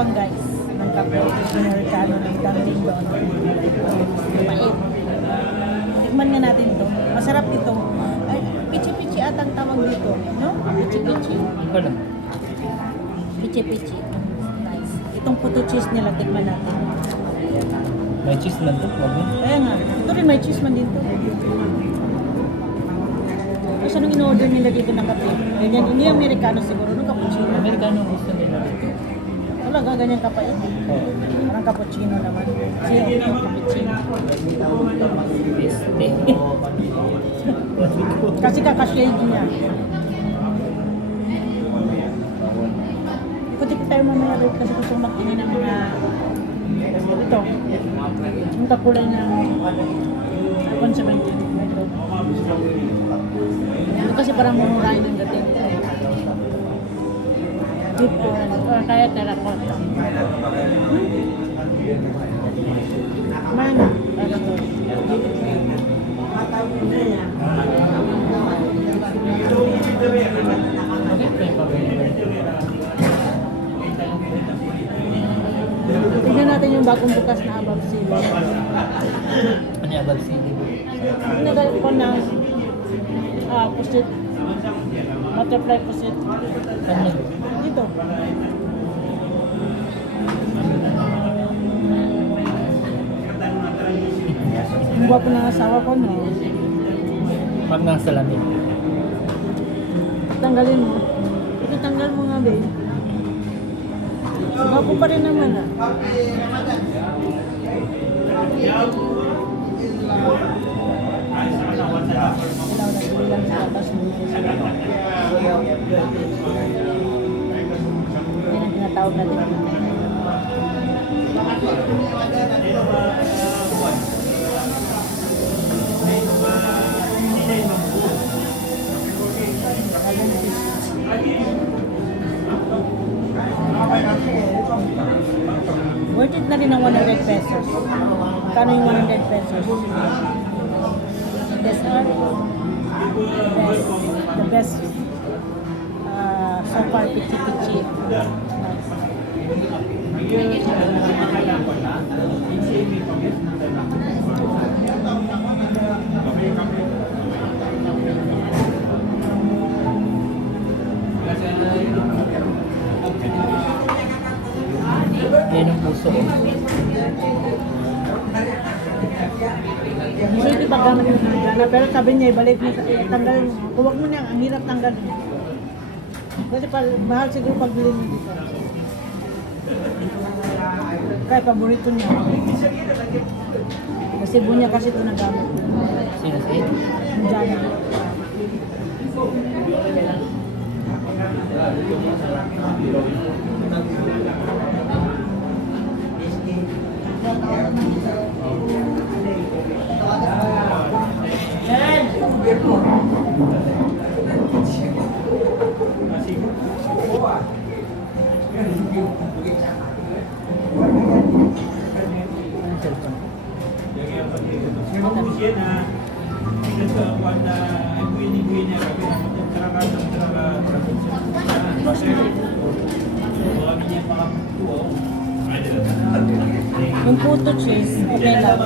matapang guys. Ng kape, Amerikano ng Dunkin' Donuts. Mait. Tikman nga natin to. Masarap ito. Ay, pichi-pichi atang tawag dito. No? Pichi-pichi. Ito lang. Pichi-pichi. Nice. Itong puto cheese nila, tikman natin. May cheese man to. Wag mo. Kaya nga. Ito rin may cheese man din to. Kasi anong in-order nila dito ng kape? Ganyan, hindi Amerikano siguro. Nung cappuccino. Amerikano gusto nila dito. Talaga, ganyan kapait. Oo. Parang cappuccino naman. Kasi yung cappuccino. Este. Kasi kakashade niya. Ikot-ikot tayo mamaya rin kasi gusto kong magtingin ng mga ito. Yung kakulay ng 170. Ito kasi parang mumurahin ng dating. Deep orange. Or kaya terracotta. Mana? Tingnan natin yung bagong bukas na above sea. Ano yung above sea? Nagalit ko ng pusit. Butterfly pusit. Ano yun? Dito. Ang gwapo ng asawa ko, no? Pag nasa lamig. Tanggalin mo. Tanggal mo nga, babe. Gwapo pa rin naman, ah. Ilaw na bilang sa atas mo. Yan ang tinatawag natin. Worth it na rin ang 100 pesos. Kano yung 100 pesos? Best art? The best so far, pichi-pichi. Yan yung puso ko. Usually pag gamit mo ng gana, pero sabi niya, ibalik mo sa tanggalin mo. Huwag mo na, ang hirap tanggalin. Kasi mahal siguro pagbili mo dito. Kaya paborito niya. Kasi bunya kasi ito nagamit. Sino sa'yo? Ang gana. Yung puto cheese, okay lang.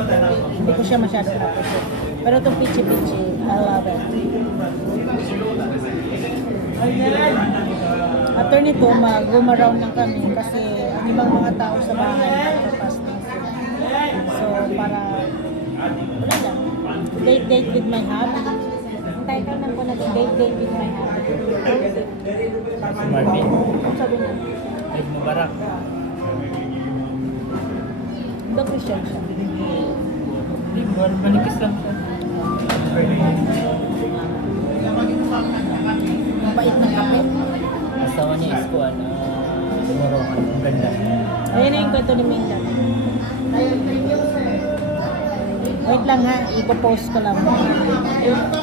Hindi ko siya masyado napuso. Pero itong pichi-pichi, I love it. After nito, mag-round lang kami kasi ang ibang mga tao sa bahay nagpa-fasting sila. So, para, wala lang. Date with my hubby. Ang title lang ko na date with my hubby. Si Marvin. Ano sabi niya? Eid Mubarak. Hindi Christian siya. Hindi, malikis lang siya. Ang bait ng kape. Asawa niya is kuwan. Moroccan. Ang ganda. Ayan na yung kwento ni Minda. Wait lang ha, ipopost ko lang.